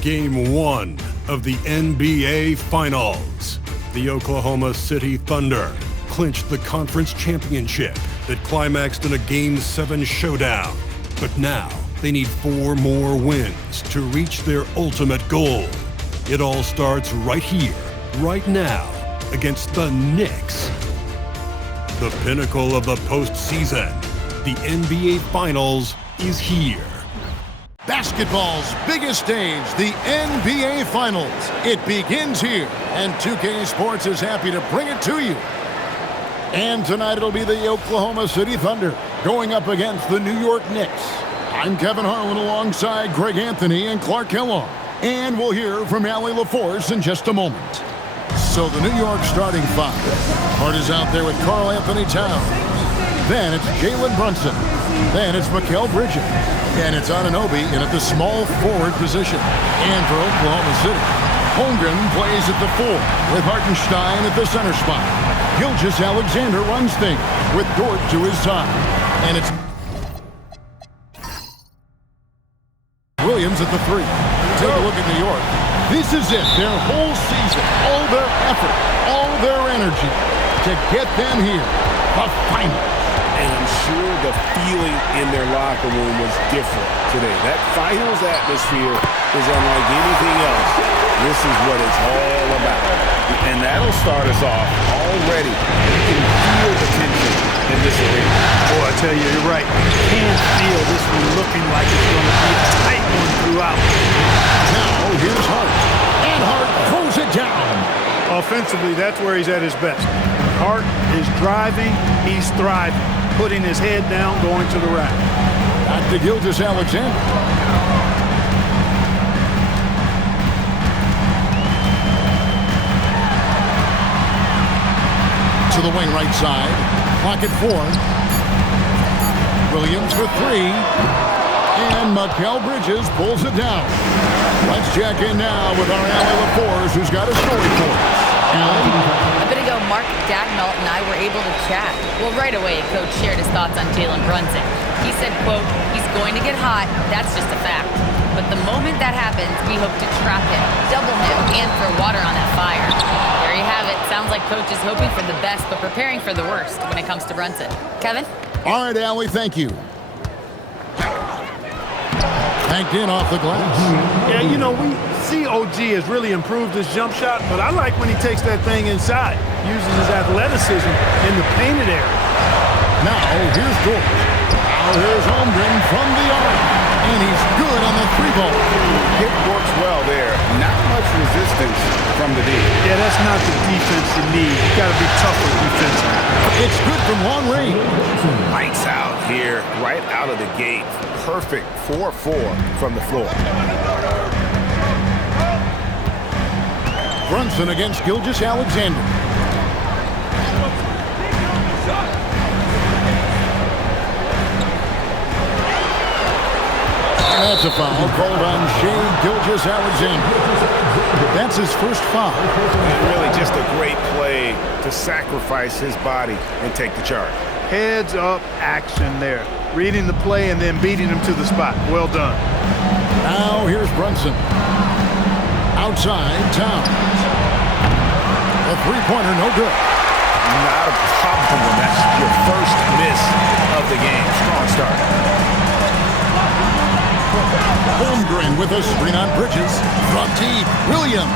Game 1 of the NBA Finals. The Oklahoma City Thunder clinched the conference championship that climaxed in a Game 7 showdown. But now they need 4 more wins to reach their ultimate goal. It all starts right here, right now, against the Knicks. The pinnacle of the postseason, the NBA Finals, is here. Basketball's biggest stage, the NBA Finals. It begins here, and 2K Sports is happy to bring it to you. And tonight it'll be the Oklahoma City Thunder going up against the New York Knicks. I'm Kevin Harlan alongside Greg Anthony and Clark Kellogg. And we'll hear from Allie LaForce in just a moment. So the New York starting 5. Hart is out there with Karl Anthony Towns. Then it's Jalen Brunson. Then it's Mikal Bridges. And it's Anunoby in at the small forward position. And for Oklahoma City, Holmgren plays at the 4 with Hartenstein at the center spot. Gilgeous-Alexander runs things with Dort to his side. And it's Williams at the 3. Take a look at New York. This is it, their whole season, all their effort, all their energy to get them here, the finals. And I'm sure the feeling in their locker room was different today. That finals atmosphere is unlike anything else. This is what it's all about. And that'll start us off already. You can feel the tension in this arena. Boy, I tell you, you're right. You can feel this one looking like it's going to be a tight one throughout. Now, here's Hart. And Hart throws it down. Offensively, that's where he's at his best. Hart is driving, he's thriving. Putting his head down, going to the rack. Back to Gilgeous-Alexander. To the wing right side. Clock at 4. Williams for 3. And Mikal Bridges pulls it down. Let's check in now with our Allie LaForce, who's got a story for us. A bit ago, Mark Dagnall and I were able to chat. Well, right away, Coach shared his thoughts on Jalen Brunson. He said, quote, he's going to get hot, that's just a fact. But the moment that happens, we hope to trap him, double him, and throw water on that fire. There you have it. Sounds like Coach is hoping for the best, but preparing for the worst when it comes to Brunson. Kevin? All right, Allie, thank you. Banked in off the glass. Yeah, you know, we see OG has really improved his jump shot, but I like when he takes that thing inside, uses his athleticism in the painted area. Now, here's Dort. Now here's Holmgren from the arc. And he's good on the 3-ball. It works well there. Not much resistance from the D. Yeah, that's not the defense you need. You got to be tougher defensively. It's good from long range. Lights out here, right out of the gate. Perfect 4-4 from the floor. Brunson against Gilgeous-Alexander. That's a foul called on Shai Gilgeous-Alexander. That's his first foul. And really just a great play to sacrifice his body and take the charge. Heads up action there. Reading the play and then beating him to the spot. Well done. Now here's Brunson. Outside, Towns. A 3-pointer, no good. Not a problem when that's your first miss of the game. Strong start. Holmgren with a screen on Bridges. From deep, Williams.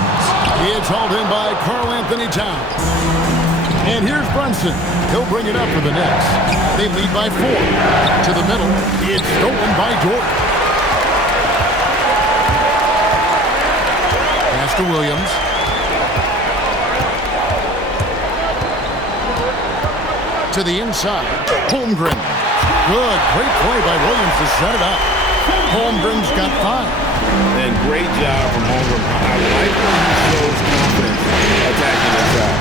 It's hauled in by Karl Anthony Towns. And here's Brunson. He'll bring it up for the Knicks. They lead by 4. To the middle. It's stolen by Dort. Pass to Williams. To the inside. Holmgren. Good. Great play by Williams to set it up. Holmgren's got 5. And great job from Holmgren. I like when he shows confidence attacking inside.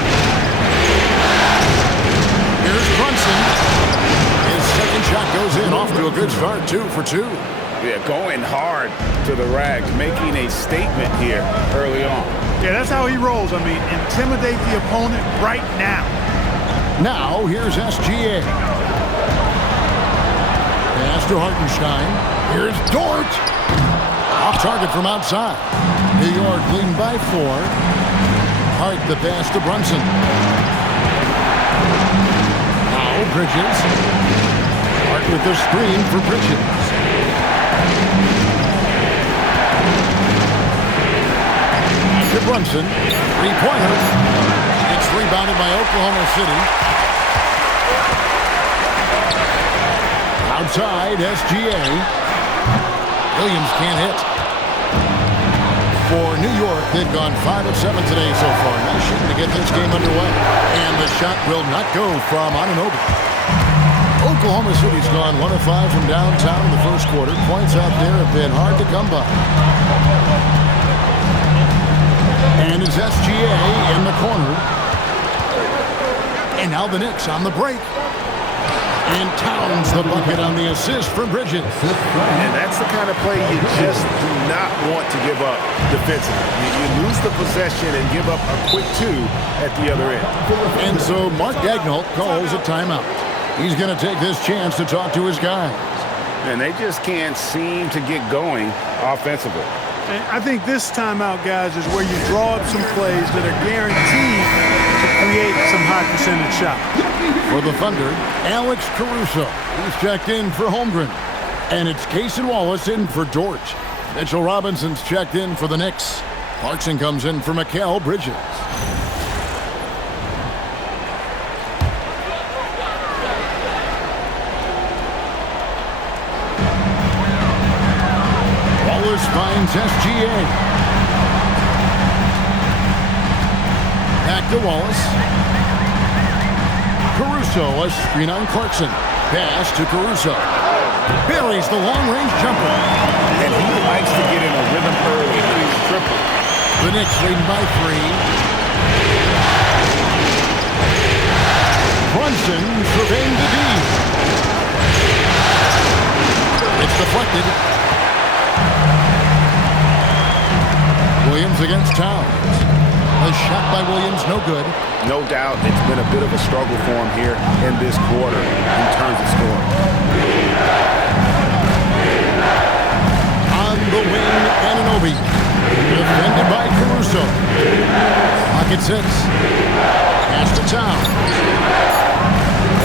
Here's Brunson. His second shot goes in, off to a good start, 2 for 2. Yeah, going hard to the rack, making a statement here early on. Yeah, that's how he rolls. I mean, intimidate the opponent right now. Now, here's SGA. Pass to Hartenstein. Here's Dort. Off target from outside. New York leading by 4. Hart the pass to Brunson. Now Bridges. Hart with the screen for Bridges. To Brunson. Three-pointer. It's rebounded by Oklahoma City. Outside, SGA. Williams can't hit. For New York, they've gone 5 of 7 today so far. Nice shooting to get this game underway. And the shot will not go from Anunoby. Oklahoma City's gone 1 of 5 from downtown in the first quarter. Points out there have been hard to come by. And it's SGA in the corner. And now the Knicks on the break. And Towns the bucket on the assist from Bridges. And that's the kind of play you just do not want to give up defensively. You lose the possession and give up a quick 2 at the other end. And so Mark Daigneault calls a timeout. He's going to take this chance to talk to his guys. And they just can't seem to get going offensively. And I think this timeout, guys, is where you draw up some plays that are guaranteed to create some high percentage shots. For the Thunder, Alex Caruso. He's checked in for Holmgren. And it's Cason Wallace in for Dort. Mitchell Robinson's checked in for the Knicks. Clarkson comes in for Mikal Bridges. Wallace finds SGA. Back to Wallace. Caruso, a screen on Clarkson. Pass to Caruso. Buries the long-range jumper. And he likes to get in a rhythm early. He's triple. The Knicks leading by 3. Brunson surveying the D. It's deflected. Williams against Towns. A shot by Williams, no good. No doubt it's been a bit of a struggle for him here in this quarter in terms of scoring. On the wing, Anunoby. Defended by Caruso. Pocket 6. Pass to Towns.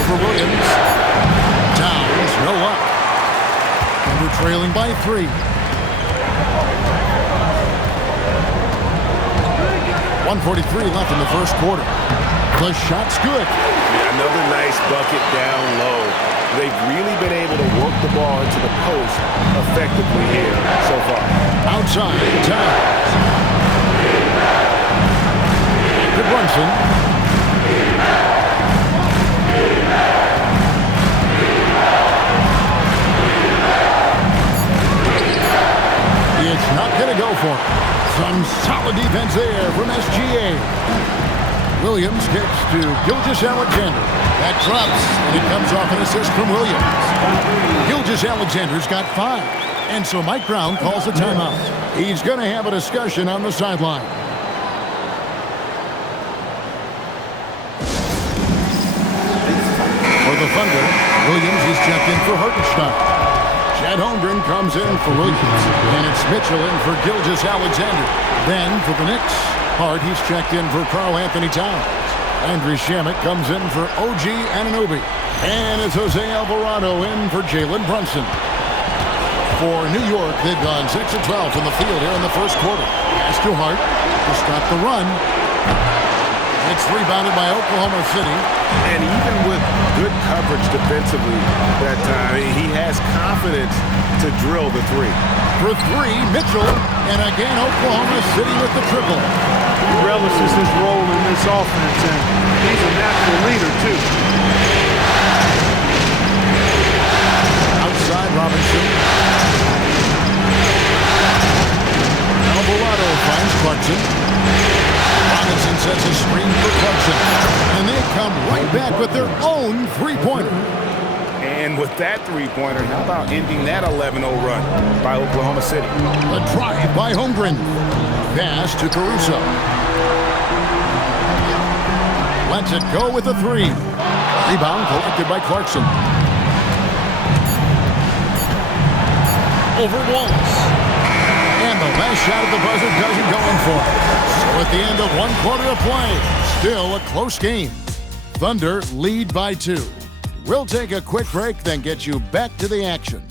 Over Williams. Towns, no luck. And we're trailing by 3. 1:43 left in the first quarter. The shot's good. Yeah, another nice bucket down low. They've really been able to work the ball into the post effectively here so far. Outside, Towns. To Brunson. It's not going to go for him. Some solid defense there from SGA. Williams kicks to Gilgeous-Alexander. That drops, and it comes off an assist from Williams. Gilgeous-Alexander's got 5. And so Mike Brown calls a timeout. He's going to have a discussion on the sideline. For the Thunder, Williams is checked in for Hartenstein. Chad Holmgren comes in for Williams. And it's Mitchell in for Gilgeous-Alexander. Then for the Knicks, Hart, he's checked in for Karl-Anthony Towns. Andrew Shamet comes in for OG Anunoby. And it's Jose Alvarado in for Jalen Brunson. For New York, they've gone 6 of 12 from the field here in the first quarter. Pass to Hart to stop the run. It's rebounded by Oklahoma City. And even with good coverage defensively that time, he has confidence to drill the 3. For 3, Mitchell. And again, Oklahoma City with the triple. He relishes his role in this offense, and he's a natural leader, too. Outside, Robinson. Alvarado finds Clarkson. Robinson sets a screen for Clarkson. And they come right back with their own three-pointer. And with that three-pointer, how about ending that 11-0 run by Oklahoma City? A drive by Holmgren. Pass to Caruso. Lets it go with a 3. Rebound collected by Clarkson. Over Wallace. And the last shot at the buzzer doesn't go in for it. So at the end of one quarter of play, still a close game. Thunder lead by 2. We'll take a quick break, then get you back to the action.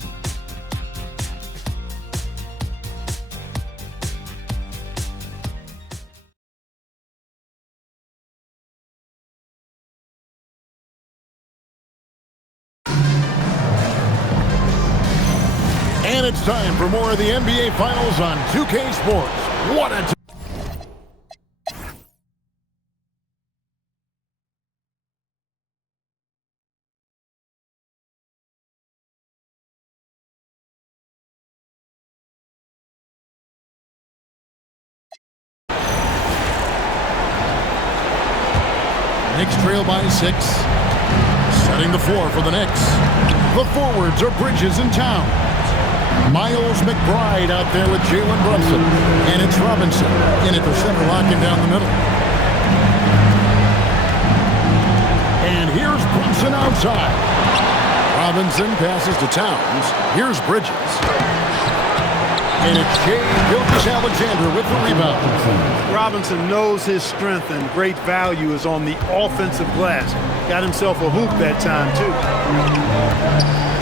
And it's time for more of the NBA Finals on 2K Sports. What a Knicks trail by 6. Setting the floor for the Knicks. The forwards are Bridges and Towns. Miles McBride out there with Jalen Brunson. And it's Robinson in at the center, locking down the middle. And here's Brunson outside. Robinson passes to Towns. Here's Bridges. And it's Gilgeous-Alexander with the rebound. Robinson knows his strength and great value is on the offensive glass. Got himself a hoop that time, too.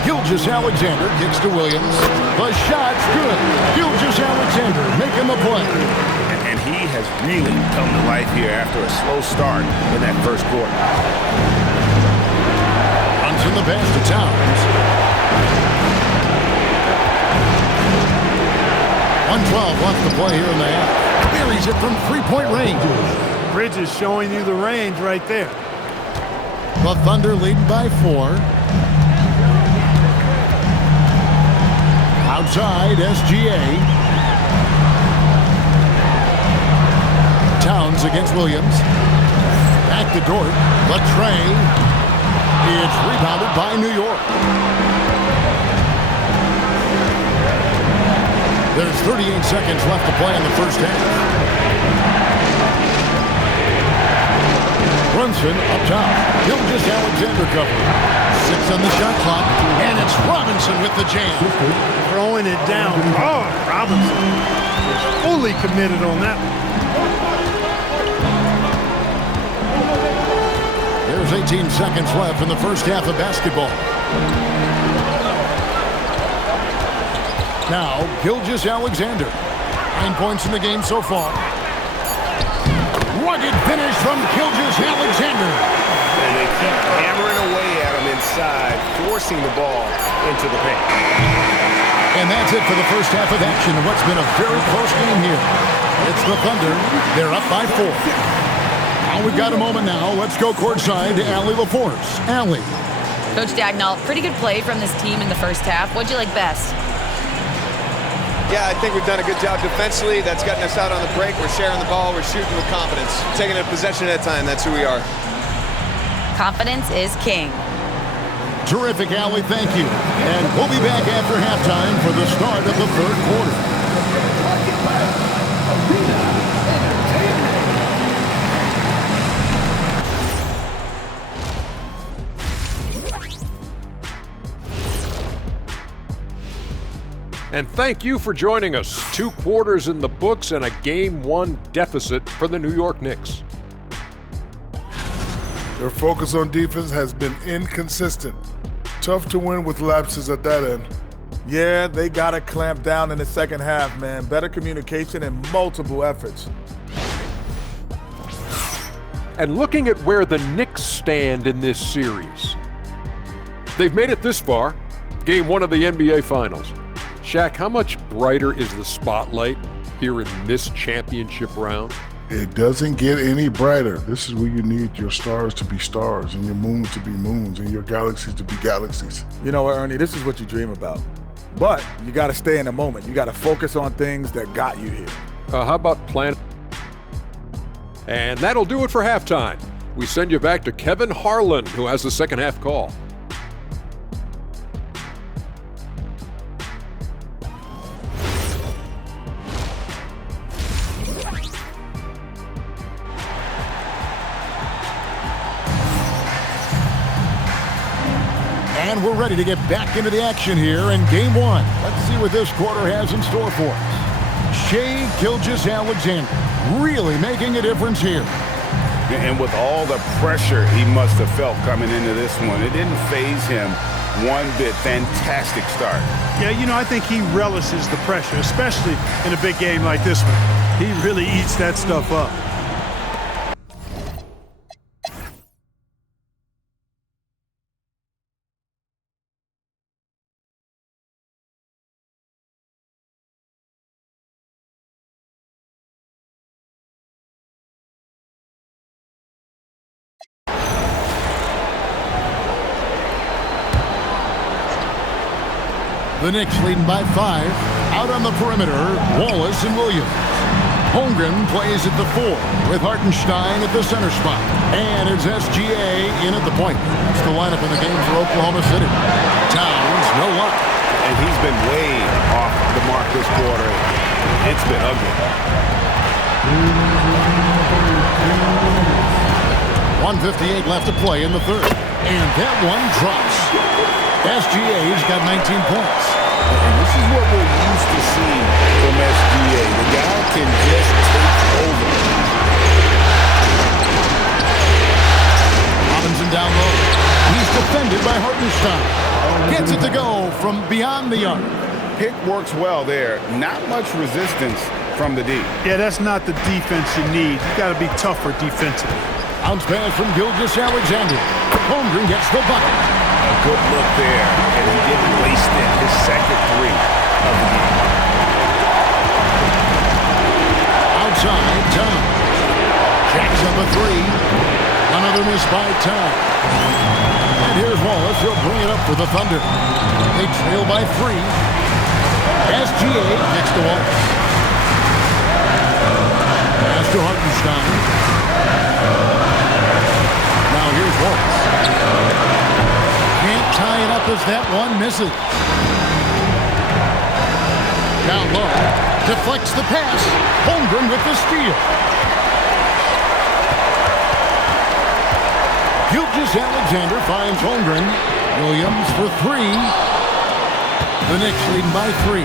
Gilgeous-Alexander kicks to Williams. The shot's good. Gilgeous-Alexander making the play. And he has really come to life here after a slow start in that first quarter. Runs in the pass to Towns. 1:12 left to play here in the half. Buries it from three-point range. Bridges showing you the range right there. The Thunder leading by 4. Outside, SGA. Towns against Williams. Back to Dort. The tray. It's rebounded by New York. There's 38 seconds left to play in the first half. Brunson up top. Gilgeous-Alexander cover. 6 on the shot clock. And it's Robinson with the jam. Throwing it down hard. Robinson is fully committed on that one. There's 18 seconds left in the first half of basketball. Now, Gilgeous-Alexander. 9 points in the game so far. Rugged finish from Gilgeous-Alexander. And they keep hammering away at him inside, forcing the ball into the paint. And that's it for the first half of action in what's been a very close game here. It's the Thunder. They're up by 4. Now we've got a moment now. Let's go courtside to Allie LaForce. Allie. Coach Dagnall, pretty good play from this team in the first half. What'd you like best? Yeah, I think we've done a good job defensively. That's gotten us out on the break. We're sharing the ball. We're shooting with confidence. Taking a possession at a time. That's who we are. Confidence is king. Terrific, Allie. Thank you. And we'll be back after halftime for the start of the third quarter. And thank you for joining us. 2 quarters in the books and a Game 1 deficit for the New York Knicks. Their focus on defense has been inconsistent. Tough to win with lapses at that end. Yeah, they got to clamp down in the second half, man. Better communication and multiple efforts. And looking at where the Knicks stand in this series, they've made it this far, Game 1 of the NBA Finals. Shaq, how much brighter is the spotlight here in this championship round? It doesn't get any brighter. This is where you need your stars to be stars and your moons to be moons and your galaxies to be galaxies. You know what, Ernie, this is what you dream about. But you got to stay in the moment. You got to focus on things that got you here. How about plan? And that'll do it for halftime. We send you back to Kevin Harlan, who has the second half call. And we're ready to get back into the action here in Game 1. Let's see what this quarter has in store for us. Shai Gilgeous-Alexander really making a difference here. And with all the pressure he must have felt coming into this one, it didn't faze him one bit. Fantastic start. Yeah, you know, I think he relishes the pressure, especially in a big game like this one. He really eats that stuff up. The Knicks leading by 5. Out on the perimeter, Wallace and Williams. Holmgren plays at the 4 with Hartenstein at the center spot. And it's SGA in at the point. That's the lineup in the game for Oklahoma City. Towns, no luck. And he's been way off the mark this quarter. It's been ugly. 1:58 left to play in the third. And that one drops. SGA's got 19 points. And this is what we're used to seeing from SGA. The guy can just take over. Robinson down low. He's defended by Hartenstein. Gets it to go from beyond the arc. Pick works well there. Not much resistance from the D. Yeah, that's not the defense you need. You got to be tougher defensively. Bounce pass from Gilgeous-Alexander. Holmgren gets the bucket. A good look there, and he didn't waste it. His second 3 of the game. Outside, Towns. Jacks up a 3. Another miss by Towns. And here's Wallace. He'll bring it up for the Thunder. They trail by 3. SGA next to Wallace. Pass to Hartenstein. Now here's Wallace. Can't tie it up as that one misses. Down low. Deflects the pass. Holmgren with the steal. Gilgeous-Alexander finds Holmgren. Williams for 3. The Knicks leading by 3.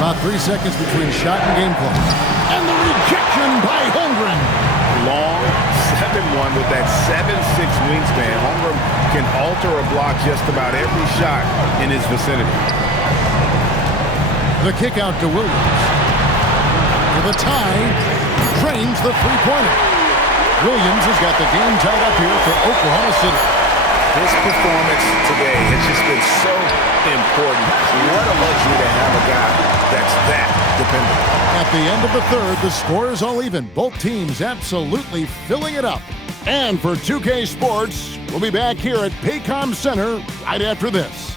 About 3 seconds between shot and game clock. And the rejection by Holmgren. Long 7-1 with that 7'6" wingspan. Holmgren can alter or block just about every shot in his vicinity. The kick out to Williams. For the tie, drains the three-pointer. Williams has got the game tied up here for Oklahoma City. His performance today has just been so important. What a luxury to have a guy that's that dependable. At the end of the third, the score is all even. Both teams absolutely filling it up. And for 2K Sports, we'll be back here at Paycom Center right after this.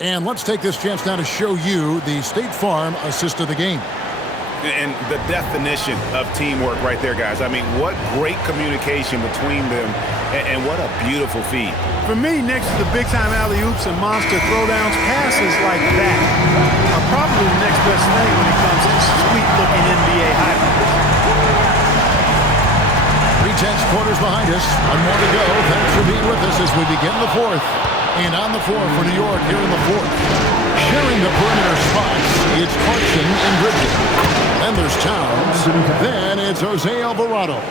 And let's take this chance now to show you the State Farm assist of the game. And the definition of teamwork right there, guys. I mean, what great communication between them, and what a beautiful feed. For me, next to the big-time alley-oops and monster throwdowns, passes like that are probably the next best thing when it comes to sweet-looking NBA highlights. 3/10 quarters behind us. One more to go. Thanks for being with us as we begin the fourth. And on the floor for New York here in the fourth. Sharing the perimeter spots, it's Clarkson and Bridges. Then there's Towns. Then it's Jose Alvarado.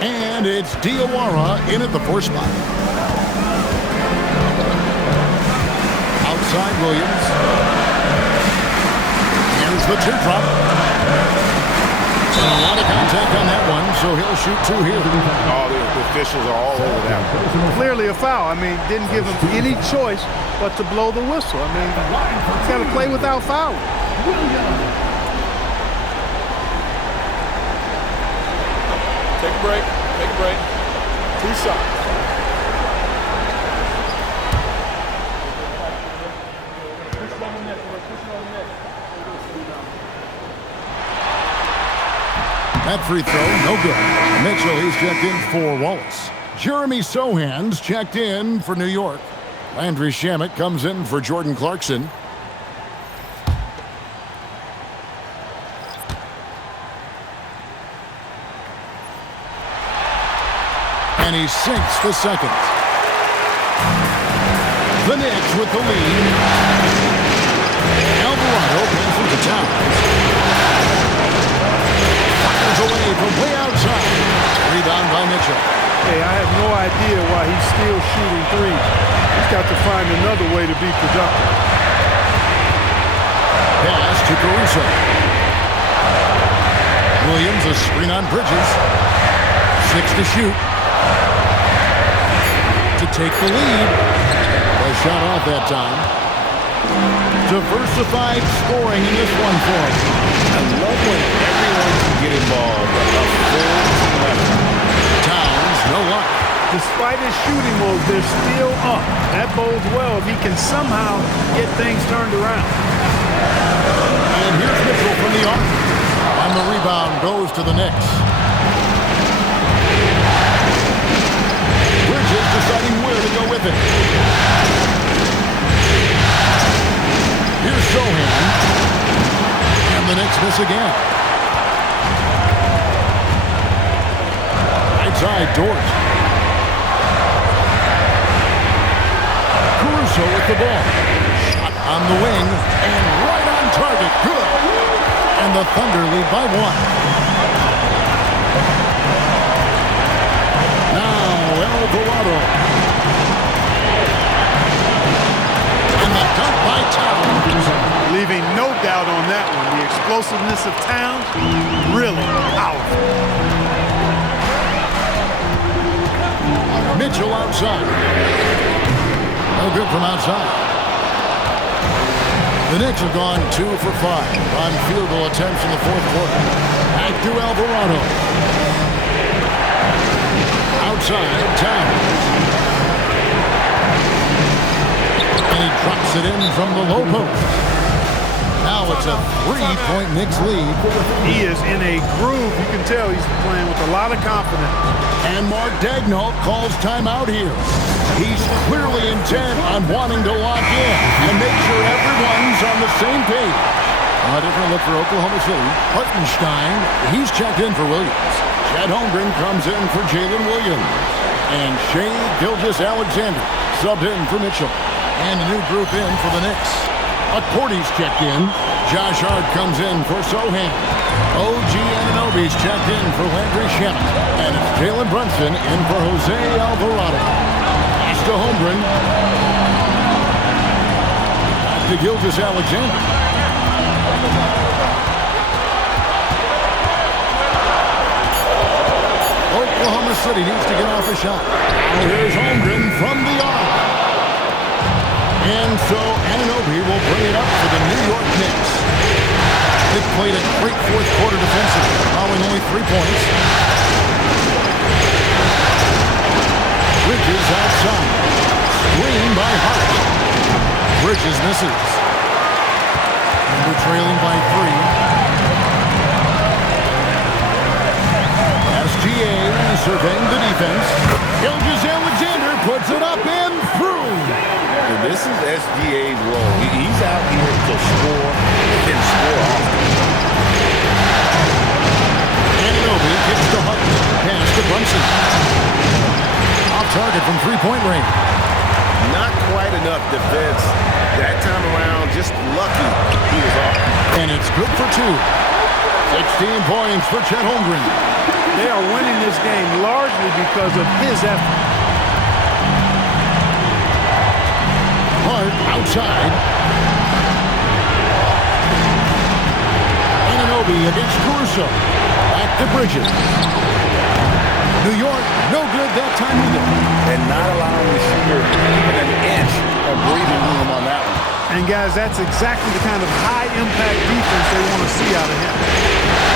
And it's Diawara in at the 4 spot. Outside Williams. Here's the teardrop. And a lot of contact on that one, so he'll shoot 2 here. Oh, the officials are all over that one. Clearly a foul. I mean, didn't give him any choice but to blow the whistle. I mean, he's got to play without fouling. Take a break. Take a break. 2 shots. That free throw, no good. Mitchell, he's checked in for Wallace. Jeremy Sohan's checked in for New York. Landry Shamet comes in for Jordan Clarkson. And he sinks the second. The Knicks with the lead. Alvarado passes to Towns. Fires away from way outside. Rebound by Mitchell. Hey, I have no idea why he's still shooting threes. He's got to find another way to be productive. Pass to Caruso. Williams a screen on Bridges. 6 to shoot. To take the lead. A shot off that time. Diversified scoring in this one for him. I love when everyone can get involved. A full team effort. Towns, no luck. Despite his shooting woes, they're still up. That bodes well if he can somehow get things turned around. And here's Mitchell from the arc. And the rebound goes to the Knicks. Bridges deciding where to go with it. Here's Sohan. And the Knicks miss again. Right side, Dort. Caruso with the ball. Shot on the wing. And right on target. Good. And the Thunder lead by 1. Now Alvarado. And the dunk by Towns. Leaving no doubt on that one. The explosiveness of Towns, really powerful. Mitchell outside. No good from outside. The Knicks have gone 2 for 5 on field goal attempts in the fourth quarter. Back to Alvarado. Outside, Towns. And he drops it in from the low post. Now it's a 3-point Knicks lead. He is in a groove. You can tell he's playing with a lot of confidence. And Mark Daigneault calls timeout here. He's clearly intent on wanting to lock in and make sure everyone's on the same page. A different look for Oklahoma City. Hartenstein, he's checked in for Williams. Chet Holmgren comes in for Jalen Williams. And Shai Gilgeous-Alexander subbed in for Mitchell. And a new group in for the Knicks. Accordy's checked in. Josh Hart comes in for Sohan. OG Anunoby's checked in for Landry Shamet. And it's Jalen Brunson in for Jose Alvarado. Pass to Holmgren. Back to Gilgeous-Alexander. Oklahoma City needs to get off a shot. Now here's Holmgren from the arc. And so Anunoby will bring it up for the New York Knicks. They played a great fourth quarter defensively, allowing only 3 points. Bridges outside. Screen by Hart. Bridges misses. And we're trailing by 3. SGA surveying the defense. Gilgeous-Alexander puts it up and through. This is SGA's role. He's out here to score and score often. Anunoby kicks to Hart. Pass to Brunson. Off target from 3-point range. Not quite enough defense that time around. Just lucky he was off. And it's good for 2. 16 points for Chet Holmgren. They are winning this game largely because of his effort. Hart outside. Anunoby against Caruso. Back to Bridges. New York, no good that time either. And not allowing the shooter even an inch of breathing room on that one. And guys, that's exactly the kind of high-impact defense they want to see out of him.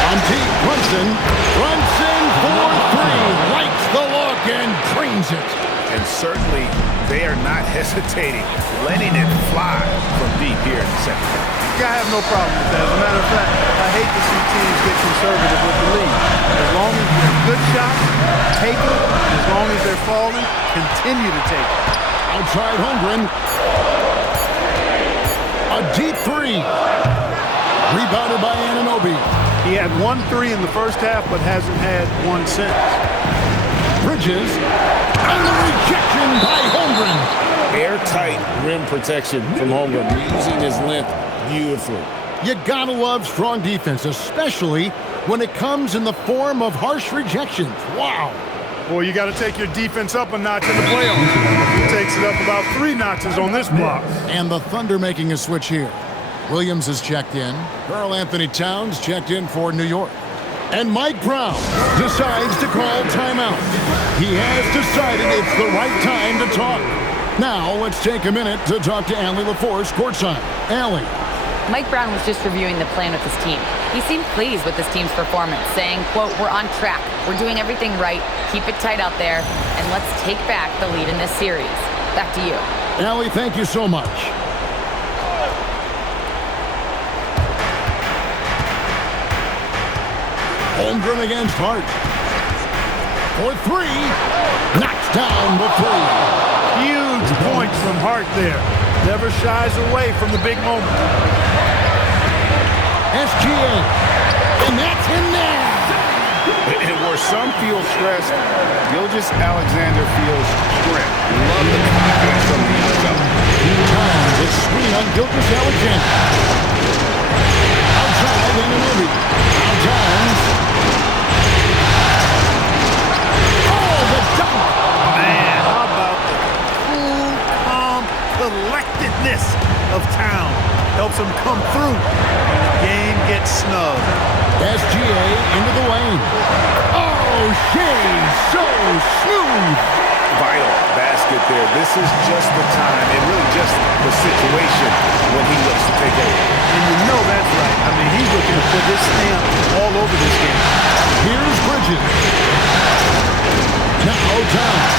On deep, Brunson. Brunson for 3. Likes the look and drains it. And certainly, they are not hesitating, letting it fly from deep here in the second half. I have no problem with that. As a matter of fact, I hate to see teams get conservative with the lead. As long as they're good shots, take them. As long as they're falling, continue to take them. Outside Holmgren. A deep 3. Rebounded by Anunoby. He had 1 3 in the first half, but hasn't had one since. Bridges. And the rejection by Holmgren. Airtight rim protection from Holmgren, using his length beautifully. You gotta love strong defense, especially when it comes in the form of harsh rejections. Wow. Boy, you got to take your defense up a notch in the playoffs. He takes it up about 3 notches on this block. And the Thunder making a switch here. Williams is checked in. Karl Anthony Towns checked in for New York. And Mike Brown decides to call timeout. He has decided it's the right time to talk. Now, let's take a minute to talk to Allie LaForce courtside. Allie. Mike Brown was just reviewing the plan with his team. He seemed pleased with his team's performance, saying, quote, "We're on track. We're doing everything right. Keep it tight out there, and let's take back the lead in this series." Back to you. Allie, thank you so much. Holmgren against Hart. For 3. Knocks down the 3. Huge points from Hart there. Never shies away from the big moment. SGA. And that's in there. And where some feel stressed, Gilgeous-Alexander feels strength. Love the confidence from the inside. Towns, a screen on Gilgeous-Alexander. Outside in the movie. Now Towns. Oh, the dunk. Man, how about the cool, calm collectedness of Town? Helps him come through when the game gets snug. SGA into the lane. Oh, Shea, so smooth. Vital basket there. This is just the time and really just the situation when he looks to take over. And you know that's right. I mean, he's looking to put his stamp all over this game. Here's Bridges. Now Towns.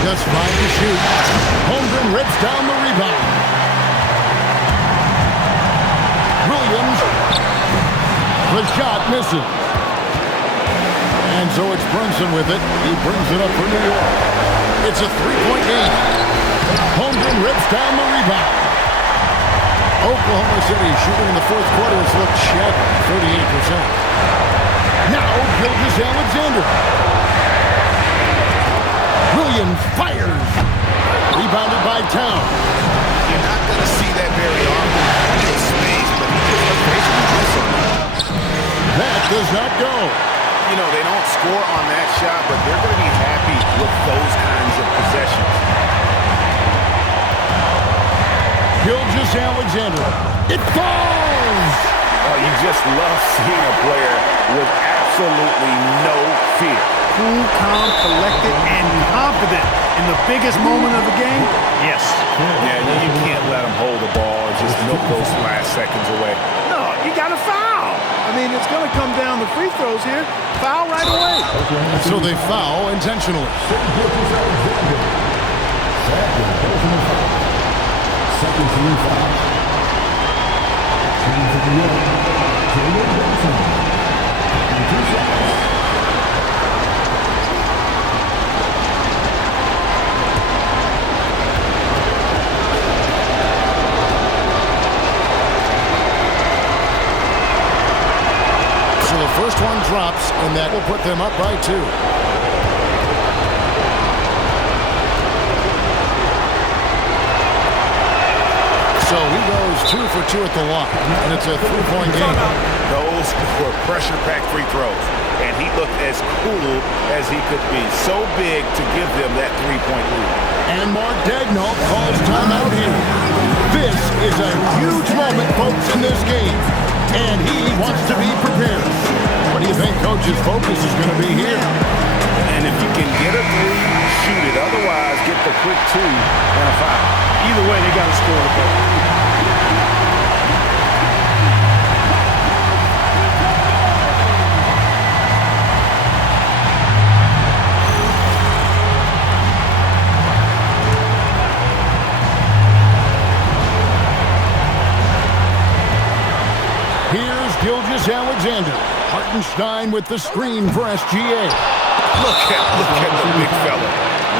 Just 5 to shoot. Holmgren rips down the rebound. Williams. The shot misses. And so it's Brunson with it. He brings it up for New York. It's a 3-point game. Holmgren rips down the rebound. Oklahoma City shooting in the fourth quarter has looked shabby, 38%. Now Gilgeous-Alexander. Williams fires. Rebounded by Towns. You're not going to see that very often in space, but he just basically did something. That does not go. You know, they don't score on that shot, but they're going to be happy with those kinds of possessions. Gilgeous-Alexander. It falls! Oh, you just love seeing a player with absolutely no fear. Cool, calm, collected, and confident in the biggest moment of the game? Yes. Yeah, you can't let him hold the ball and just milk those last seconds away. No, you got to foul. I mean, it's going to come down to free throws here. Foul right away. So they foul intentionally. Second team foul. Team for New York, Jalen Brunson. 2 shots. So the first one drops, and that will put them up by 2. So he goes 2 for 2 at the line, and it's a 3-point game. Those were pressure-packed free throws, and he looked as cool as he could be. So big to give them that 3-point lead. And Mark Daigneault calls timeout here. This is a huge moment, folks, in this game, and he wants to be prepared. What do you think Coach's focus is going to be here? And if you can get a 3, shoot it. Otherwise, get the quick 2 and a foul. Either way, they got to score the ball. Here's Gilgeous-Alexander. Hartenstein with the screen for SGA. Look at the big fella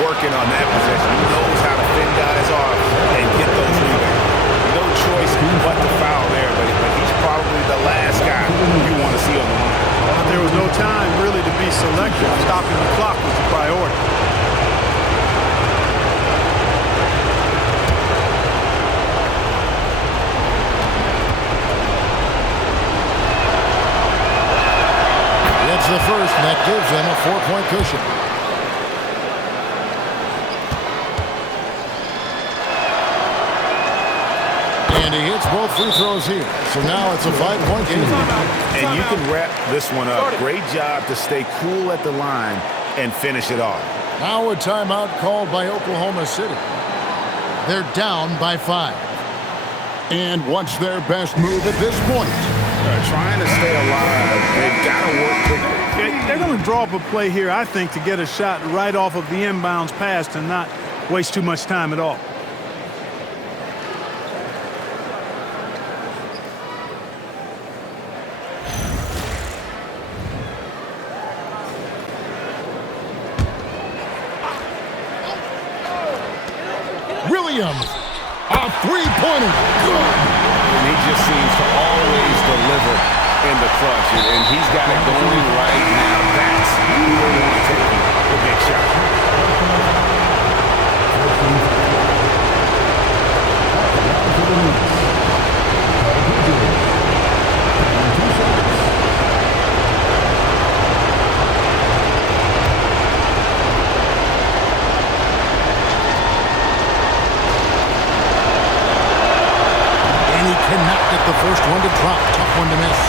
working on that possession. He knows how to fend guys off and get those rebounds. No choice but to foul there, but he's probably the last guy you want to see on the line. there was no time really to be selective. Stopping the clock was the priority. It's the first, and that gives them a 4-point cushion. And he hits both free throws here. So now it's a 5-point game. And you can wrap this one up. Great job to stay cool at the line and finish it off. Now a timeout called by Oklahoma City. They're down by 5. And what's their best move at this point? Trying to stay alive. They've got to work quickly. They're going to draw up a play here, I think, to get a shot right off of the inbounds pass and not waste too much time at all. Williams, a three-pointer. Good. And he just seems to always deliver in the clutch. And he's got it going right now. That's who they want to take the big shot. Cannot get the first one to drop. Tough one to miss.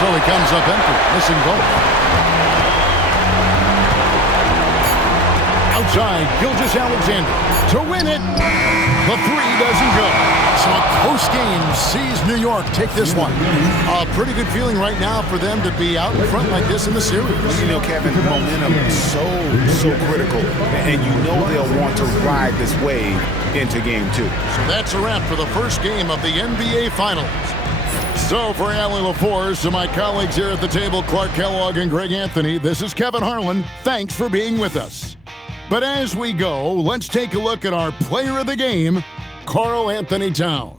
So he comes up empty, missing both. Outside, Gilgeous-Alexander to win it. The three doesn't go. So a close game sees New York take this one. A pretty good feeling right now for them to be out in front like this in the series. You know, Kevin, momentum is so critical. And you know they'll want to ride this wave into game 2. So that's a wrap for the first game of the NBA Finals. So for Allie LaForce and my colleagues here at the table, Clark Kellogg and Greg Anthony, this is Kevin Harlan. Thanks for being with us. But as we go, let's take a look at our player of the game, Karl Anthony Towns.